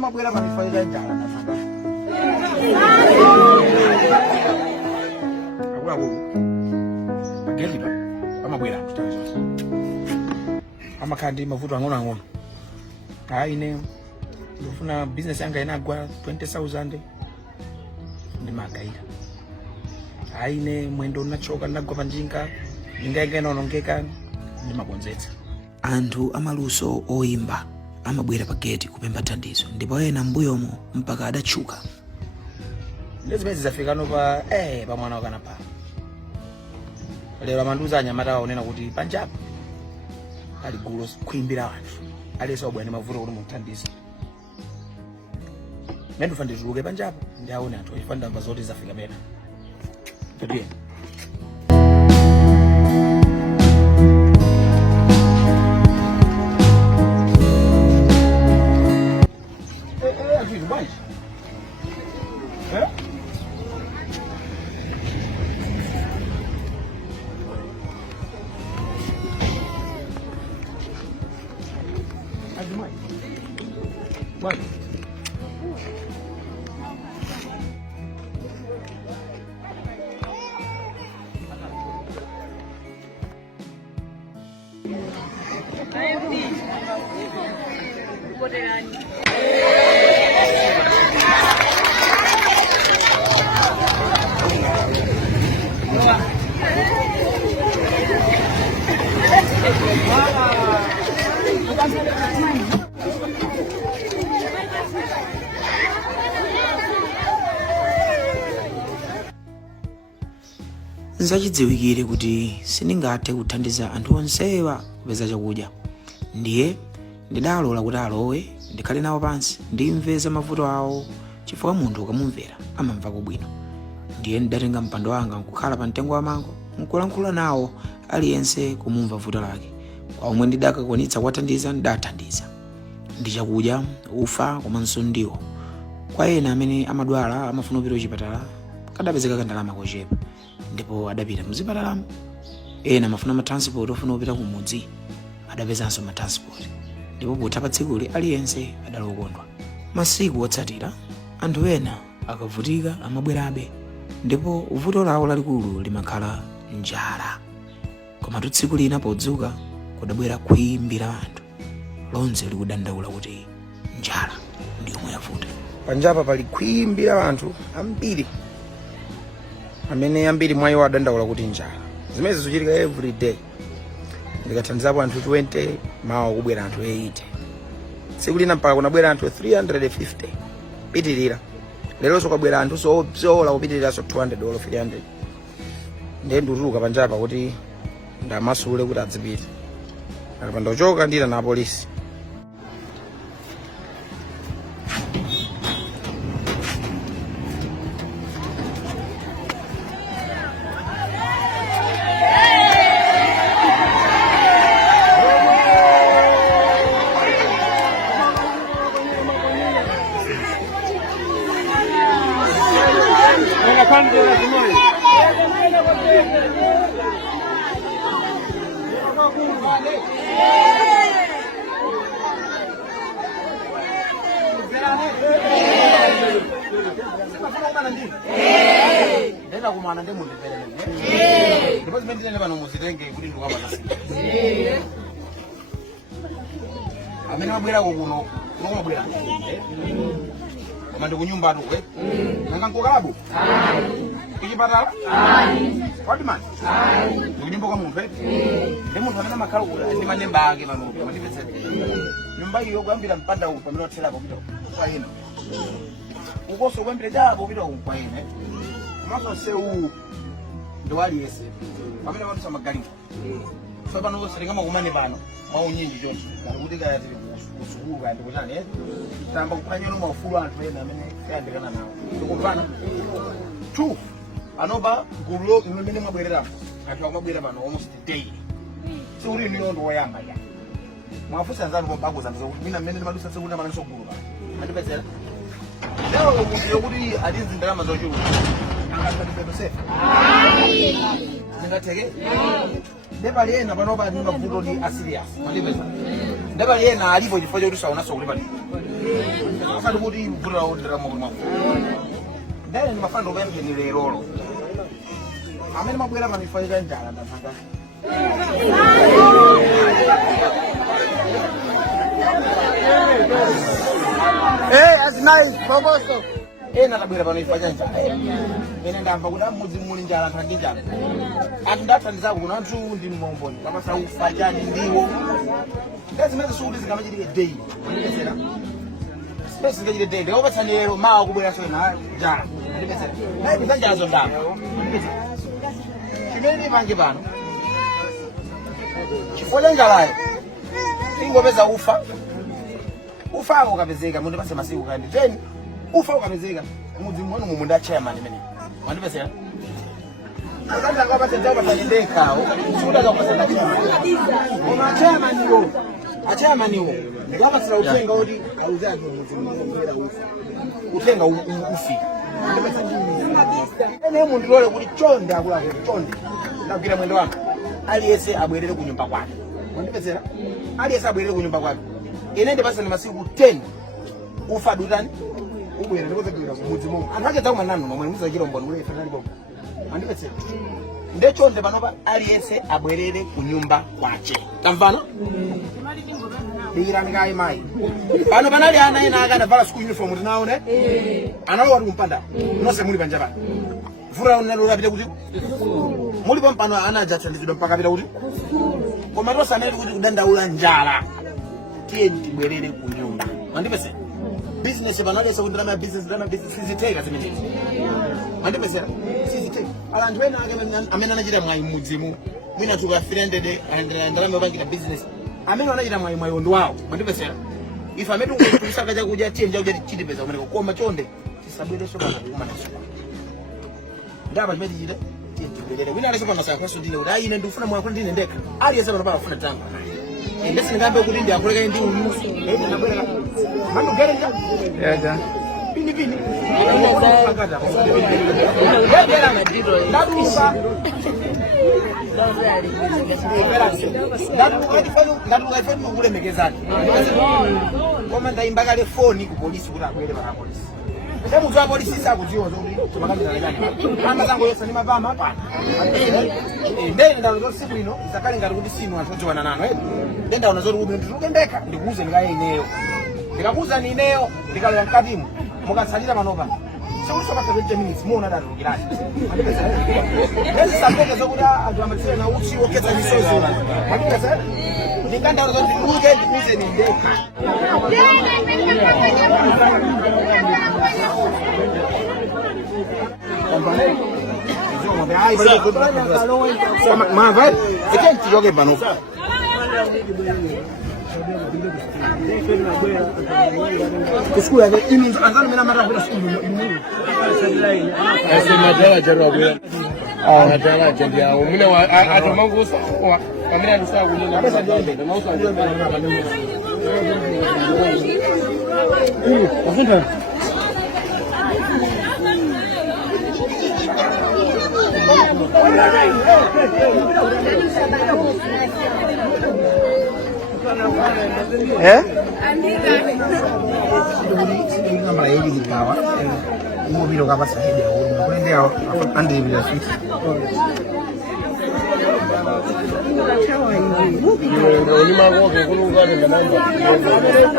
Mani mabwera pa mifaida njala na sanga. Akula ko. Ageli ba. Amabwera kutazo. Amakandi mavuto ang'ono. Ine ndofuna business yanga inagwa 20,000 ndi magaira. Ine mwendo unachoka ndagwa panjinga ndingaika nonongeka ndi mabonzetsa. Anthu amaluso oimba amabwera pa gate kupempha thandizo ndipo ena mbuyomo mpaka adatchuka. Lezimezi zafika no pa mwana wakana pa. Lero amanduza anyamata aonena kuti panjapa ali gulu kuimbira anthu. Alesa obwani mavuto kuti muthandize. Mendo fandizuluke panjapa ndi aone anthu ifanda mva zoti zafika pena. Tadiye. What? Nzachidziwikire kuti sindingathe kuthandiza anthu onsewa kupeza chakudya. Ndiye ndidalola kuti alowe ndikhale nawo pansi ndimve za mavuto awo chifukwa munthu ukamumvera amamva bwino. Ndiye ndidatenga mpando wanga nkukhala pa mtengo wa mango nkulankhula nawo aliyense kumumva vuto lake. Kwa omwe ndidakakwanitsa kuwathandiza ndidathandiza. Ndi chakudya, ufa komanso ndiwo. Kwa ena amene amadwala amafuna kupita kuchipatala kadapezeka kandalama kochepa. Ndipo adapita mzipatalamo. Ena amafuna matransport ofuna kupita kumudzi adapezanso matransport. Ndipo potha pa tsikuli aliyense adalokondwa. Masiku otsatira anthu ena akavutika amabwerabe ndipo vuto lawo lalikulu limakhala njala. Koma tsiku lina podzuka kudabwera kuimbira anthu lonse likudandaula kuti njala ndi yomwe yavuta. Panjapa pali kuimbira anthu ambiri amene ambiri mwa iwo adandaula kuti njala. Zimene zikuchitika every day. Ndikathandizapo anthu 20 mawa kubwera anthu 80. Tsiku lina mpaka kunabwera anthu 350 pitirira. Lero sokabwera anthu sola kupitirira so 200 or 300. Ndiye ndutuluka panjapa kuti ndamasule kuti adzipita. Akapanda kuchoka ndita na polisi. Ndenda kumana ndi munthu pere. Ndipo zimene ndine pano muzitenge kuti ndikamba nasi. Amene mabwera kuno mabwera. Koma ndi kunyumba tu nanga nkokalabu. Kuchipatala? Kodi mani? Kunyumba kwa munthu ndi munthu amene makhala ndi manemba ake pano matipetse. Nyumba iyo kuyambira mpanda uko pamene wathera popita kwa ino. Ukoso kwambire jabo popita kwa ine. Maso seu ndo aliyese. Pamene watu samagalika. So pano siringama kumane pano. Maunyinji chonse. Kuti kaya tili kusukuluka ndi kuchani tamba kuphanya no mafulu anthu ena amene yandikana nawo. Ndikupana. 2 anoba gulo imene mwabwerera. Anthu amabwera pano almost daily. So uri niyo ndo wayamba ya. Mwafusa nzanu kwa bago zanzo. Mina mmene madusa sekunda mananso gulu ba. Mandipezera. Leo umuziyo kuti alizi ndalama zochulu. Ningateke? Ndebali ena panopa nyumba vuto ndi asirias. Mandipeza. Ndebali ena alipo chifukwa chokuti saonaso kulipa ndi. Afanye kuti mvura ondera mu mwa. Ndani ni mafando bembe ni lerolo. Amene mabwera manifaika njala ndasanga. Hey, that's nice, Boboso. Nakabwera panoifanya njala. Ene ndamva kuti amudzi muli njala ntangi njala. Andathandiza kuno anthu ndi mmomboni. Kapasa ufajani ndiwo. Ndazimene sikuti zingamachitika day. Ndipesera. Space ngachite day. Ndopatsa lero mawa kubwera so na njala. Ndipesera. Nayi kusanjazo ndapa. Ndipesera. Chimene pange pano. Chifole njalayo. Ingopeza ufa. Ufa ukapezeka muntu pase masiku kandi. Then ufa ukapezeka mudzi mwanu mumunda chairman imene. Wandipesera. Akanda ngaba tendaba tayendeka. Suda za kupasa chairman. Chairman yo. Chairman yo. Ngaba sira utenga odi auza mudzi mwera ufa. Utenga ufi. Ene muntu lole kuti chonde akula chonde. Ndakira mwendo wako. Aliyese abwerere kunyumba kwake. Wandipesera. Aliyese abwerere kunyumba kwake. Inende basa ni masiku 10 ufa dutani ubwera ndikoze kuira mudzi momwe anthu achedza kumanano nomwe muza chirombo ngule fatali bomba andipetsera ndechonde panopa aliyese abwerere kunyumba kwache tamvana dira ngai mai pano panali ana ena akana vala school uniform tinaone anawo wali kumpanda nose muli panja pano vura unalo lapita kuti muli pampano ana ajathandizidwa mpaka pita kuti koma tosa amene kuti kudandaula njala tibwerere kunyumba mandipesera business banalesa kuti ndama business siziteka zimitezi mandipesera siziteka alanthu ena amene anachita mwayi mudzimu mwina tuka 300 ndalama yopangira business amene anachita mwayi wondo wawo mandipesera ife amene kusaka chakudya tiye njakuja chitipeza kumeneko koma chonde tisabwereso kana kuma naso ndaba chimene chita tibwerere wina alese pano sakwaso ndine kuti ayi ine ndifuna mwayi ndine ndekha aliyese pano pafuna tanga ndese ngambe kuti ndi akuleka ndi unusu ende nabwera mano gerenga yaja pini akata yabera ngadiro ndaduka ndaduka ifani ukulemekezana koma ndaimba kale phone ku polisi kuti abwere pa polisi Semu za polisi sakuziwa zuri tumakamira ngani. Anga zangu yesa ni mabama hapa. Ndende ndalo siku ino zakali ngari kuti sinu anthu wana nano ndenda unazori kuti ndikendeka ndikuuze ngaye ineyo. Ndikakuza ni ineyo ndikaloya mkatimu mukatsalira manopa. Sekusoka 20 minutes muona dalo kirani. Ndezi sapeke zokuti anthu amatsira na uchi okeza misozo. Ndikasa ndikanda unazori ndikuuze ni ndeka. Mava ekenti yoke bano kuskula ini anzana mina mara bila skulu ese madala jarwa bila madala jandia umina atomangu sawa kamera nisa kunyana pesa jambe na mausa afunda Namba hili likawa mobile kapa sahihi au unakwenda ande bila switch.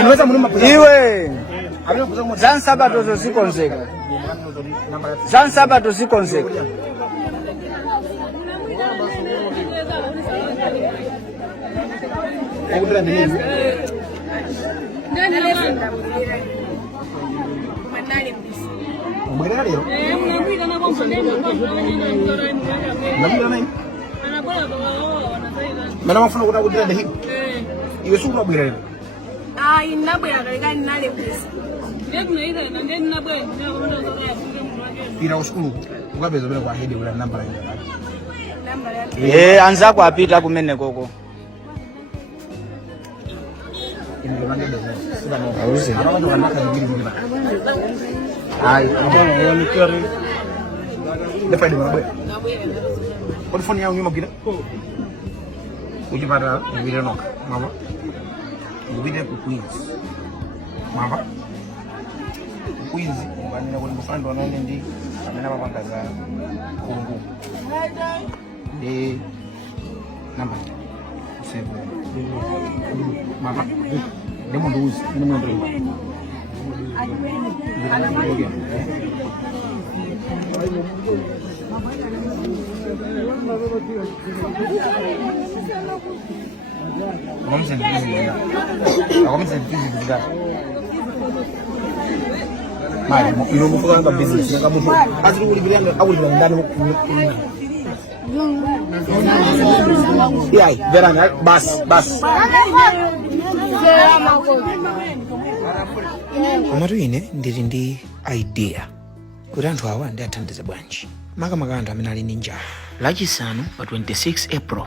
Inaweza munuma iwe Zanzibar tozikonzeka. Zanzibar tozikonzeka. Ukutira nini? Nani lesa? Manali mbisi. Umwera leo? Unapita na bomba ndani Unapita nani? Anabola baba wanasaidia. Mana mafuna kutira ndio. Iwe suku mabwira leo. Inabwera kali nale mbisi. Ndio nabwera Pira uskulu. Ukabeza bila kwa hedi ula namba yake. Anza kuapita kumene koko. Auzi. Ai, apa ni kiri. Depan di mana? Telepon yang nyuma gila. Uji pada video nok, mama. Video ku Queens. Mwamba kwizi ukanena kuti mufando wanaone ndi amene amapanga za kungu namba seven mwamba ndi munthu uzi ndi munthu komatu ine ndili ndi idea kuti anthu awa ndi athandize bwanji makamaka anthu amene ali ndi njala lachisanu pa 26 April